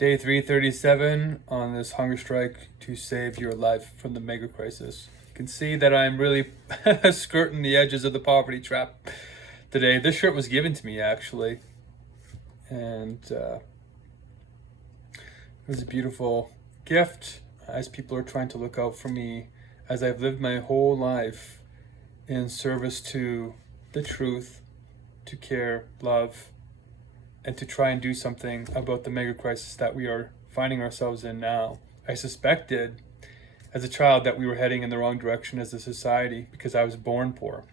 Day 337 on this hunger strike to save your life from the Megacrisis. You can see that I'm really skirting the edges of the poverty trap today. This shirt was given to me actually, and it was a beautiful gift as people are trying to look out for me as I've lived my whole life in service to the truth, to care, love, and to try and do something about the mega crisis that we are finding ourselves in now. I suspected as a child that we were heading in the wrong direction as a society because I was born poor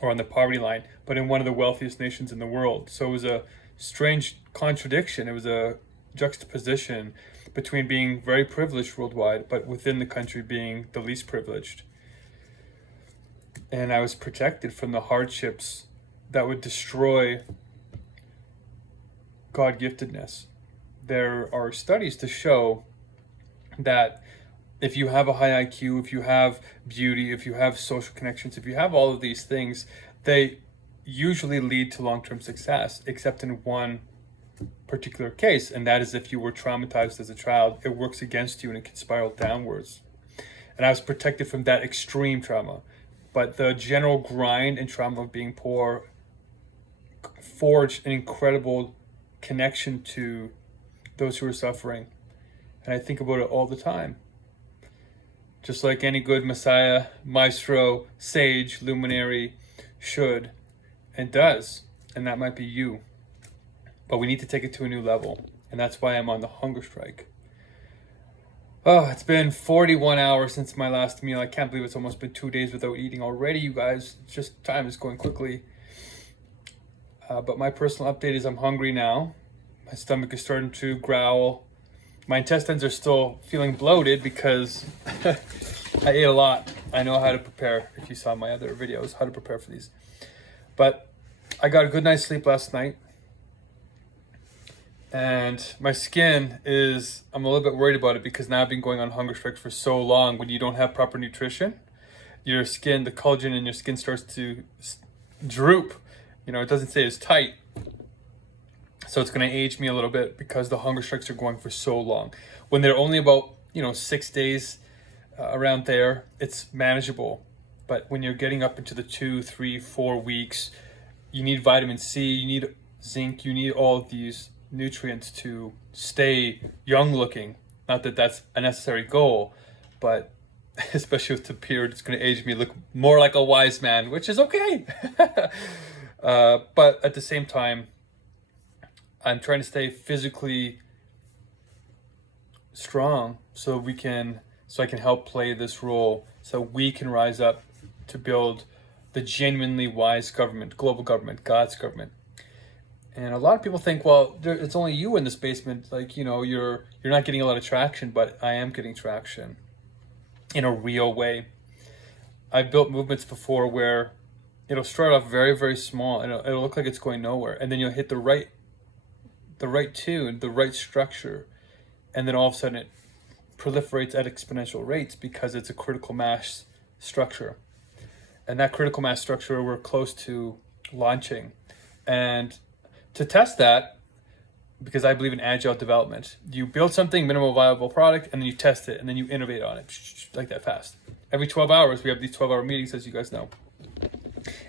or on the poverty line, but in one of the wealthiest nations in the world. So it was a strange contradiction. It was a juxtaposition between being very privileged worldwide, but within the country being the least privileged. And I was protected from the hardships that would destroy God-giftedness. There are studies to show that if you have a high IQ, if you have beauty, if you have social connections, if you have all of these things, they usually lead to long-term success, except in one particular case, and that is if you were traumatized as a child, it works against you and it can spiral downwards. And I was protected from that extreme trauma. But the general grind and trauma of being poor forged an incredible connection to those who are suffering. And I think about it all the time. Just like any good messiah, maestro, sage, luminary should and does. And that might be you. But we need to take it to a new level. And that's why I'm on the hunger strike. Oh, it's been 41 hours since my last meal. I can't believe it's almost been 2 days without eating already, you guys. It's just time is going quickly. But my personal update is I'm hungry now. My stomach is starting to growl. My intestines are still feeling bloated because I ate a lot. I know how to prepare, if you saw my other videos, how to prepare for these. But I got a good night's sleep last night. And my skin is, I'm a little bit worried about it because now I've been going on hunger strikes for so long. When you don't have proper nutrition, your skin, the collagen in your skin starts to droop. You know, it doesn't stay as tight. So it's going to age me a little bit because the hunger strikes are going for so long. When they're only about, 6 days around there, it's manageable. But when you're getting up into the 2, 3, 4 weeks, you need vitamin C, you need zinc, you need all of these nutrients to stay young looking. Not that that's a necessary goal, but especially with the beard, it's going to age me look more like a wise man, which is okay. But at the same time, I'm trying to stay physically strong so I can help play this role, so we can rise up to build the genuinely wise government, global government, God's government. And a lot of people think, well, it's only you in this basement. Like, you're not getting a lot of traction, but I am getting traction in a real way. I've built movements before where it'll start off very, very small and it'll look like it's going nowhere. And then you'll hit the right tune, the right structure. And then all of a sudden it proliferates at exponential rates because it's a critical mass structure. And that critical mass structure we're close to launching. And to test that, because I believe in agile development, you build something, minimal viable product, and then you test it, and then you innovate on it, like that fast. Every 12 hours, we have these 12-hour meetings, as you guys know.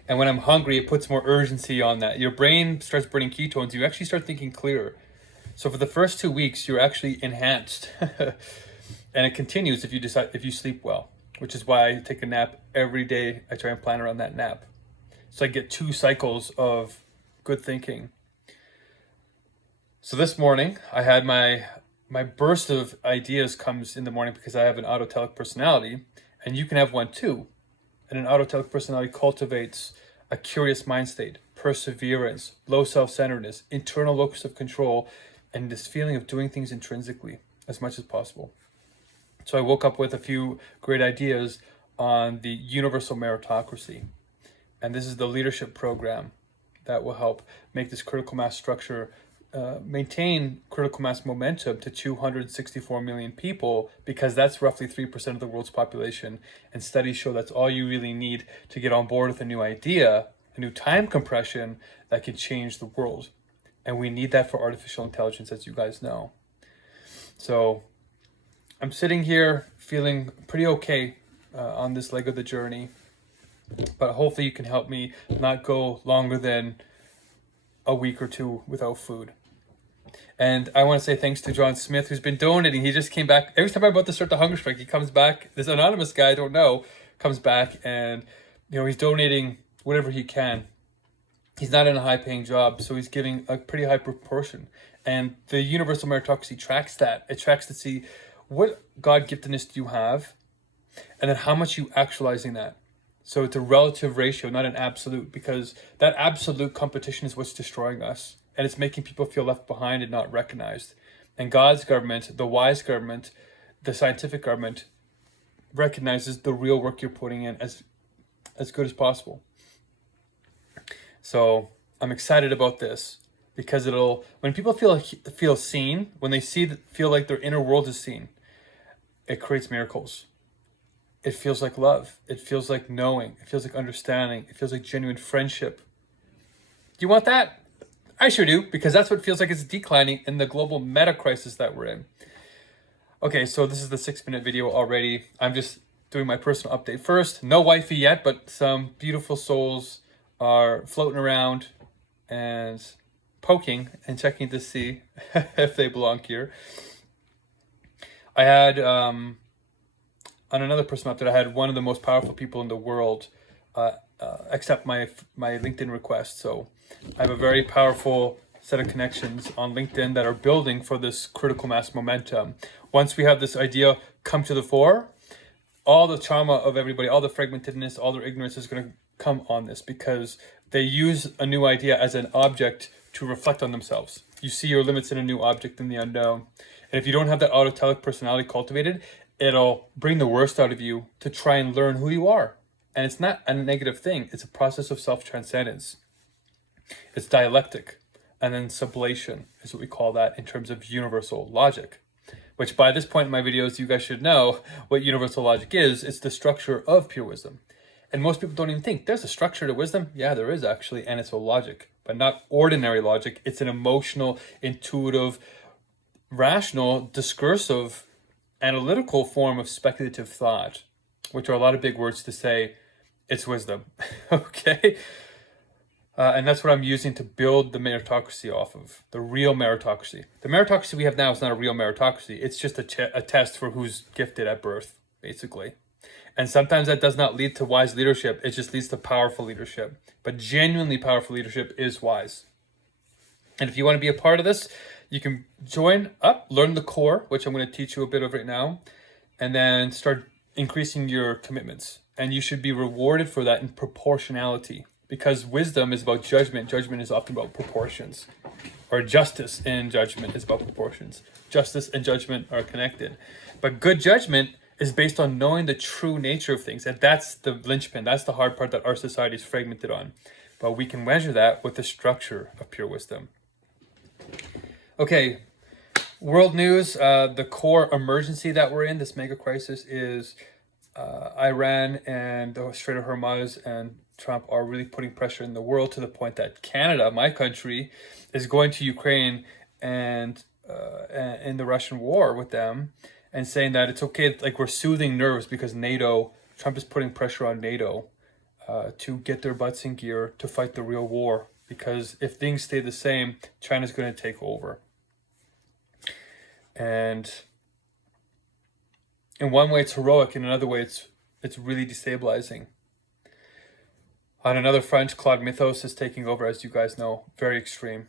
And when I'm hungry, it puts more urgency on that. Your brain starts burning ketones. You actually start thinking clearer. So for the first 2 weeks, you're actually enhanced. And it continues if you sleep well, which is why I take a nap every day. I try and plan around that nap. So I get 2 cycles of good thinking. So this morning, I had my burst of ideas comes in the morning because I have an autotelic personality, and you can have one too. And an autotelic personality cultivates a curious mind state, perseverance, low self-centeredness, internal locus of control, and this feeling of doing things intrinsically as much as possible. So I woke up with a few great ideas on the universal meritocracy. And this is the leadership program that will help make this critical mass structure maintain critical mass momentum to 264 million people, because that's roughly 3% of the world's population. And studies show that's all you really need to get on board with a new idea, a new time compression that can change the world. And we need that for artificial intelligence, as you guys know. So I'm sitting here feeling pretty okay on this leg of the journey, but hopefully you can help me not go longer than a week or two without food. And I want to say thanks to John Smith, who's been donating. He just came back. Every time I'm about to start the Hungerstrike, he comes back. This anonymous guy I don't know comes back, and he's donating whatever he can. He's not in a high-paying job, so he's giving a pretty high proportion. And the universal meritocracy tracks that. It tracks to see what God-giftedness do you have, and then how much you actualizing that. So it's a relative ratio, not an absolute, because that absolute competition is what's destroying us. And it's making people feel left behind and not recognized. And God's government, the wise government, the scientific government, recognizes the real work you're putting in as good as possible. So I'm excited about this because when people feel seen, when they feel like their inner world is seen, it creates miracles. It feels like love. It feels like knowing. It feels like understanding. It feels like genuine friendship. Do you want that? I sure do, because that's what feels like it's declining in the global Megacrisis that we're in. Okay, so this is the 6-minute video already. I'm just doing my personal update first. No wifey yet, but some beautiful souls are floating around and poking and checking to see if they belong here. I had, on another personal update, I had one of the most powerful people in the world accept my LinkedIn request. So I have a very powerful set of connections on LinkedIn that are building for this critical mass momentum. Once we have this idea come to the fore, all the trauma of everybody, all the fragmentedness, all their ignorance is going to come on this, because they use a new idea as an object to reflect on themselves. You see your limits in a new object in the unknown. And if you don't have that autotelic personality cultivated, it'll bring the worst out of you to try and learn who you are. And it's not a negative thing. It's a process of self-transcendence. It's dialectic. And then sublation is what we call that in terms of universal logic, which by this point in my videos, you guys should know what universal logic is. It's the structure of pure wisdom. And most people don't even think there's a structure to wisdom. Yeah, there is actually, and it's a logic, but not ordinary logic. It's an emotional, intuitive, rational, discursive, analytical form of speculative thought, which are a lot of big words to say it's wisdom. Okay? And that's what I'm using to build the meritocracy off of, the real meritocracy. The meritocracy we have now is not a real meritocracy. It's just a test for who's gifted at birth, basically. And sometimes that does not lead to wise leadership. It just leads to powerful leadership. But genuinely powerful leadership is wise. And if you want to be a part of this, you can join up, learn the core, which I'm going to teach you a bit of right now, and then start increasing your commitments. And you should be rewarded for that in proportionality, because wisdom is about judgment. Judgment is often about proportions, or justice in judgment is about proportions. Justice and judgment are connected. But good judgment is based on knowing the true nature of things. And that's the linchpin. That's the hard part that our society is fragmented on. But we can measure that with the structure of pure wisdom. Okay, world news. The core emergency that we're in, this Megacrisis, is Iran and the Strait of Hormuz and Trump are really putting pressure in the world, to the point that Canada, my country, is going to Ukraine and in the Russian war with them, and saying that it's okay, like we're soothing nerves because Trump is putting pressure on NATO to get their butts in gear to fight the real war. Because if things stay the same, China's going to take over. And in one way it's heroic, in another way it's really destabilizing. On another front, Cloud Mythos is taking over, as you guys know, very extreme.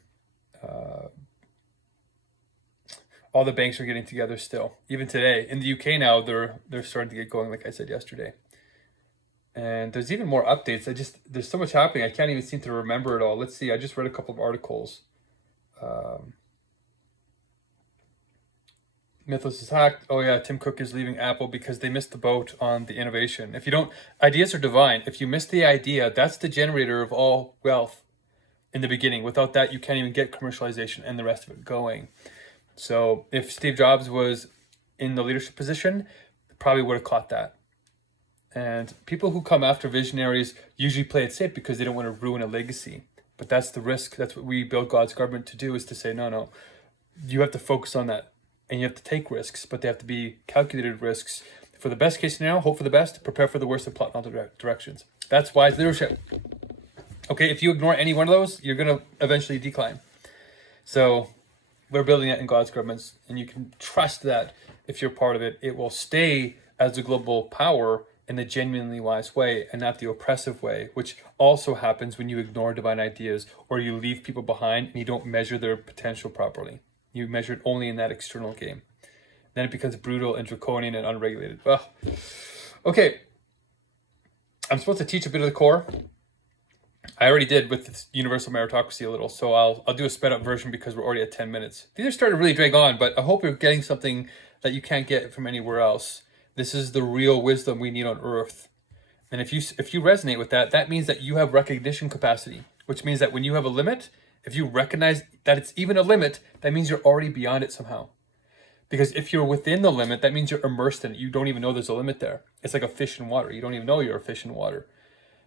All the banks are getting together still. Even today, in the UK now, they're starting to get going, like I said yesterday. And there's even more updates. There's so much happening, I can't even seem to remember it all. Let's see, I just read a couple of articles. Mythos is hacked. Oh yeah, Tim Cook is leaving Apple because they missed the boat on the innovation. Ideas are divine. If you miss the idea, that's the generator of all wealth in the beginning. Without that, you can't even get commercialization and the rest of it going. So if Steve Jobs was in the leadership position, probably would have caught that. And people who come after visionaries usually play it safe because they don't want to ruin a legacy. But that's the risk. That's what we build God's government to do, is to say, no, you have to focus on that and you have to take risks, but they have to be calculated risks for the best case scenario, hope for the best, prepare for the worst, and plot in all directions. That's wise leadership. Okay, if you ignore any one of those, you're going to eventually decline. So we're building it in God's governments, and you can trust that if you're part of it, it will stay as a global power in the genuinely wise way and not the oppressive way, which also happens when you ignore divine ideas or you leave people behind and you don't measure their potential properly. You measure it only in that external game. Then it becomes brutal and draconian and unregulated. Well, okay. I'm supposed to teach a bit of the core. I already did with this universal meritocracy a little, so I'll do a sped up version because we're already at 10 minutes. These are starting to really drag on, but I hope you're getting something that you can't get from anywhere else. This is the real wisdom we need on earth. And if you resonate with that, that means that you have recognition capacity, which means that when you have a limit, if you recognize that it's even a limit, that means you're already beyond it somehow. Because if you're within the limit, that means you're immersed in it. You don't even know there's a limit there. It's like a fish in water. You don't even know you're a fish in water.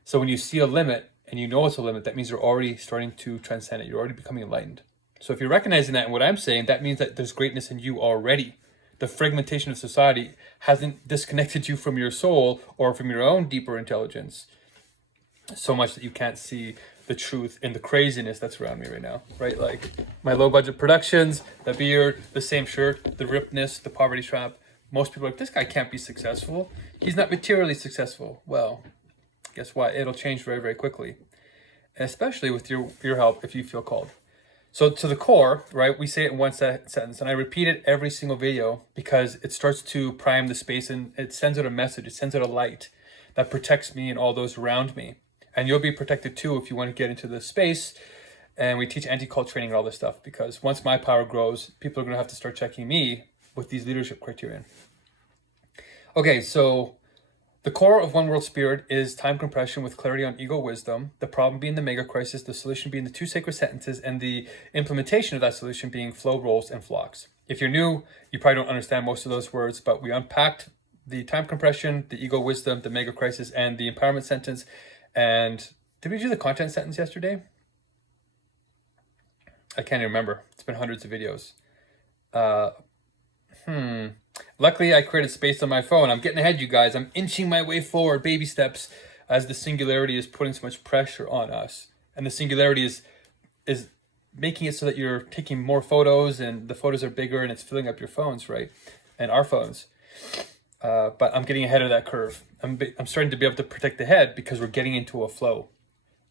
So when you see a limit and you know it's a limit, that means you're already starting to transcend it. You're already becoming enlightened. So if you're recognizing that and what I'm saying, that means that there's greatness in you already. The fragmentation of society hasn't disconnected you from your soul or from your own deeper intelligence so much that you can't see the truth in the craziness that's around me right now, right? Like my low budget productions, the beard, the same shirt, the rippedness, the poverty trap. Most people are like, this guy can't be successful. He's not materially successful. Well, guess what? It'll change very, very quickly. And especially with your help if you feel called. So to the core, right, we say it in one sentence, and I repeat it every single video because it starts to prime the space and it sends out a message, it sends out a light that protects me and all those around me. And you'll be protected too if you want to get into this space. And we teach anti-cult training and all this stuff because once my power grows, people are going to have to start checking me with these leadership criteria. Okay, so the core of One World Spirit is time compression with clarity on ego wisdom, the problem being the Megacrisis, the solution being the 2 sacred sentences, and the implementation of that solution being flow, rolls, and flocks. If you're new, you probably don't understand most of those words, but we unpacked the time compression, the ego wisdom, the Megacrisis, and the empowerment sentence. And did we do the content sentence yesterday? I can't even remember. It's been hundreds of videos. Luckily, I created space on my phone. I'm getting ahead, you guys. I'm inching my way forward, baby steps, as the singularity is putting so much pressure on us. And the singularity is making it so that you're taking more photos and the photos are bigger and it's filling up your phones, right? And our phones. But I'm getting ahead of that curve. I'm starting to be able to protect the head because we're getting into a flow.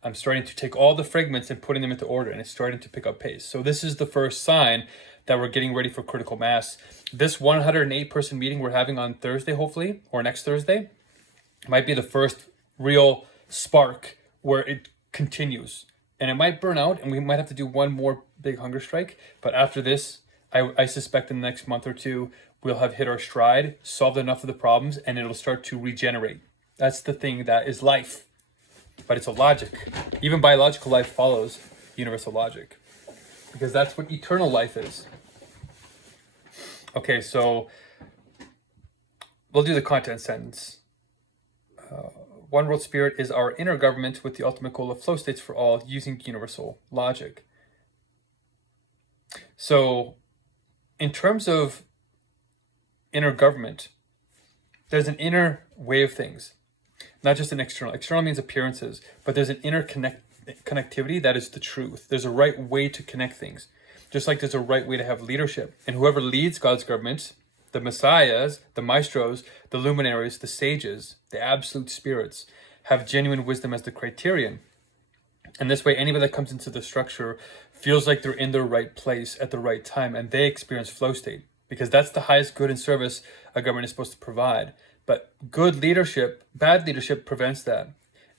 I'm starting to take all the fragments and putting them into order, and it's starting to pick up pace. So this is the first sign that we're getting ready for critical mass. This 108 person meeting we're having on Thursday, hopefully, or next Thursday, might be the first real spark where it continues. And it might burn out, and we might have to do one more big hunger strike. But after this, I suspect in the next month or two, we'll have hit our stride, solved enough of the problems, and it'll start to regenerate. That's the thing that is life. But it's a logic. Even biological life follows universal logic. Because that's what eternal life is. Okay, so we'll do the content sentence. One World Spirit is our inner government with the ultimate goal of flow states for all using universal logic. So in terms of inner government, there's an inner way of things, not just an external. External means appearances, but there's an inner connectivity that is the truth. There's a right way to connect things, just like there's a right way to have leadership. And whoever leads God's government, the messiahs, the maestros, the luminaries, the sages, the absolute spirits, have genuine wisdom as the criterion. And this way, anybody that comes into the structure feels like they're in the right place at the right time, and they experience flow state, because that's the highest good and service a government is supposed to provide. But good leadership, bad leadership prevents that.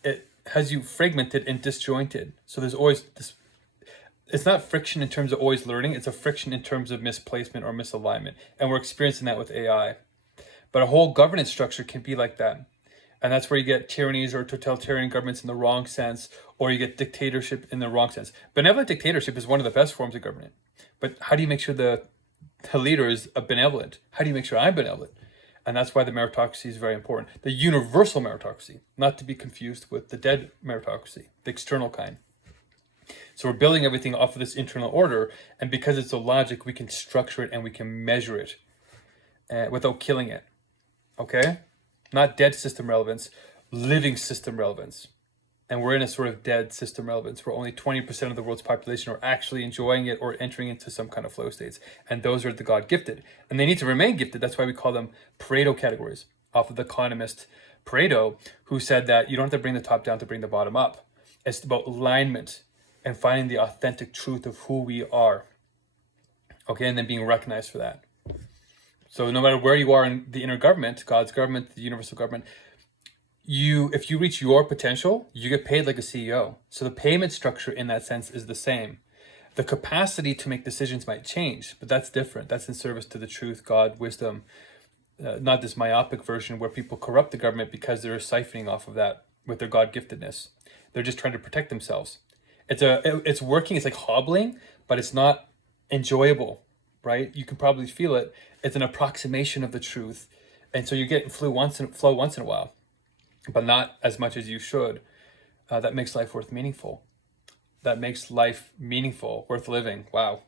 It has you fragmented and disjointed. So there's always this, it's not friction in terms of always learning, it's a friction in terms of misplacement or misalignment. And we're experiencing that with AI. But a whole governance structure can be like that. And that's where you get tyrannies or totalitarian governments in the wrong sense, or you get dictatorship in the wrong sense. Benevolent dictatorship is one of the best forms of government. But how do you make sure the leader is benevolent? How do you make sure I'm benevolent? And that's why the meritocracy is very important. The universal meritocracy, not to be confused with the dead meritocracy, the external kind. So we're building everything off of this internal order, and because it's a logic, we can structure it and we can measure it without killing it. Okay? Not dead system relevance, living system relevance. And we're in a sort of dead system relevance where only 20% of the world's population are actually enjoying it or entering into some kind of flow states. And those are the God gifted. And they need to remain gifted. That's why we call them Pareto categories, off of the economist Pareto, who said that you don't have to bring the top down to bring the bottom up. It's about alignment and finding the authentic truth of who we are. Okay, and then being recognized for that. So no matter where you are in the inner government, God's government, the universal government, if you reach your potential, you get paid like a CEO. So the payment structure in that sense is the same. The capacity to make decisions might change, but that's different. That's in service to the truth, God, wisdom, not this myopic version where people corrupt the government because they're siphoning off of that with their God giftedness. They're just trying to protect themselves. It's working. It's like hobbling, but it's not enjoyable, right? You can probably feel it. It's an approximation of the truth, and so you're getting flow once in a while, but not as much as you should. That makes life worth meaningful. That makes life meaningful, worth living. Wow.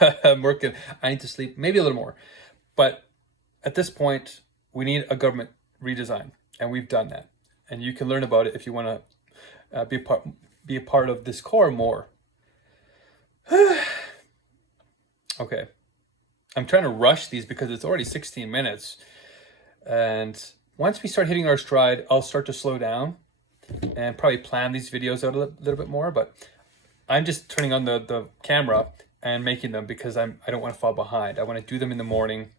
I'm working. I need to sleep, maybe a little more. But at this point, we need a government redesign, and we've done that. And you can learn about it if you want to be a part of this core more. Okay. I'm trying to rush these because it's already 16 minutes. And once we start hitting our stride, I'll start to slow down and probably plan these videos out a little bit more. But I'm just turning on the camera and making them because I don't want to fall behind. I want to do them in the morning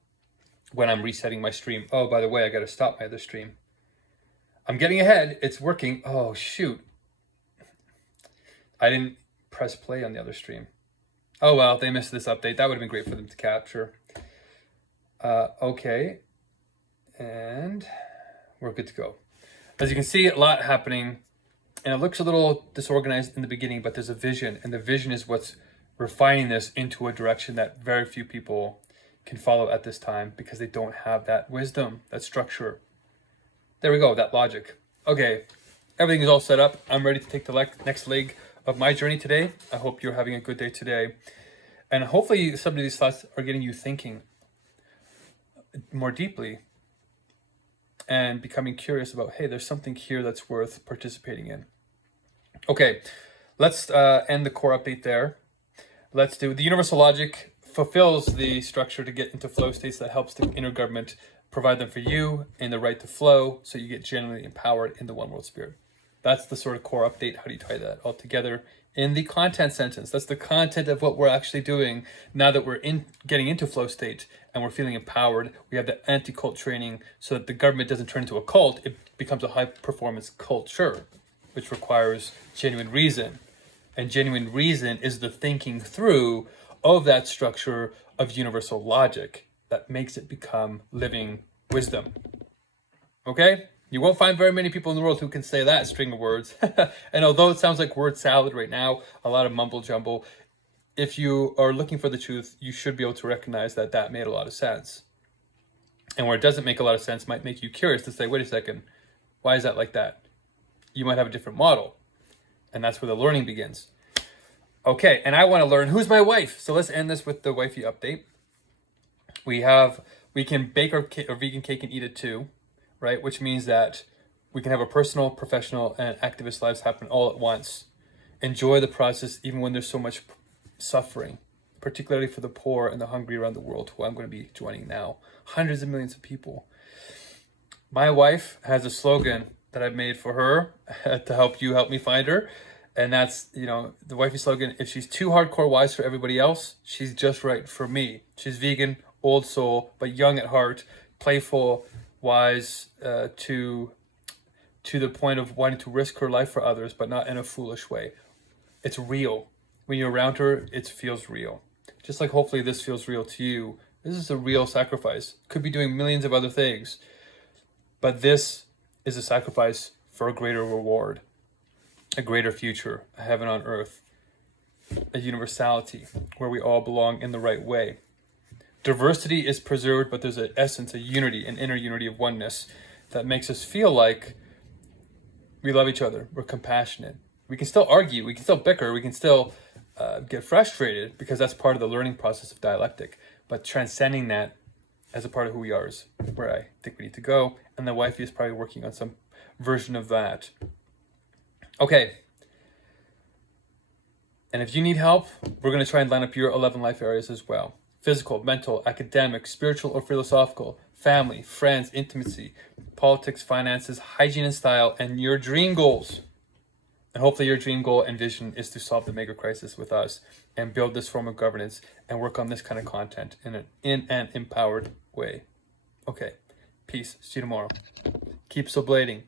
when I'm resetting my stream. Oh, by the way, I got to stop my other stream. I'm getting ahead. It's working. Oh, shoot. I didn't press play on the other stream. Oh, well, they missed this update. That would have been great for them to capture. Okay. And we're good to go. As you can see, a lot happening. And it looks a little disorganized in the beginning, but there's a vision. And the vision is what's refining this into a direction that very few people can follow at this time because they don't have that wisdom, that structure. There we go, that logic. Okay, everything is all set up. I'm ready to take the next leg of my journey today. I hope you're having a good day today. And hopefully some of these thoughts are getting you thinking more deeply and becoming curious about, hey, there's something here that's worth participating in. Okay, let's end the core update there. Let's do the universal logic fulfills the structure to get into flow states that helps the inner government provide them for you in the right to flow so you get genuinely empowered in the one world spirit. That's the sort of core update. How do you tie that all together in the content sentence? That's the content of what we're actually doing now that we're getting into flow state and we're feeling empowered. We have the anti-cult training so that the government doesn't turn into a cult. It becomes a high-performance culture, which requires genuine reason. And genuine reason is the thinking through of that structure of universal logic that makes it become living wisdom. Okay? You won't find very many people in the world who can say that string of words. And although it sounds like word salad right now, a lot of mumble jumble, if you are looking for the truth, you should be able to recognize that that made a lot of sense. And where it doesn't make a lot of sense might make you curious to say, wait a second, why is that like that? You might have a different model. And that's where the learning begins. Okay, and I want to learn who's my wife. So let's end this with the wifey update. We can bake our vegan cake and eat it too, right? Which means that we can have our personal, professional, and activist lives happen all at once. Enjoy the process even when there's so much suffering, particularly for the poor and the hungry around the world, who I'm going to be joining now. Hundreds of millions of people. My wife has a slogan that I've made for her to help you help me find her. And that's, the wifey slogan, if she's too hardcore wise for everybody else, she's just right for me. She's vegan, old soul, but young at heart, playful, wise, to the point of wanting to risk her life for others, but not in a foolish way. It's real. When you're around her, it feels real. Just like hopefully this feels real to you. This is a real sacrifice. Could be doing millions of other things, but this is a sacrifice for a greater reward, a greater future, a heaven on earth, a universality where we all belong in the right way. Diversity is preserved, but there's an essence, a unity, an inner unity of oneness that makes us feel like we love each other, we're compassionate, We can still argue, we can still bicker, we can still get frustrated, because that's part of the learning process of dialectic. But transcending that as a part of who we are is where I think we need to go. And the wifey is probably working on some version of that. Okay. And if you need help, we're going to try and line up your 11 life areas as well. Physical, mental, academic, spiritual or philosophical, family, friends, intimacy, politics, finances, hygiene and style, and your dream goals. And hopefully your dream goal and vision is to solve the mega crisis with us and build this form of governance and work on this kind of content in an empowered way. Okay, peace. See you tomorrow. Keep sublating.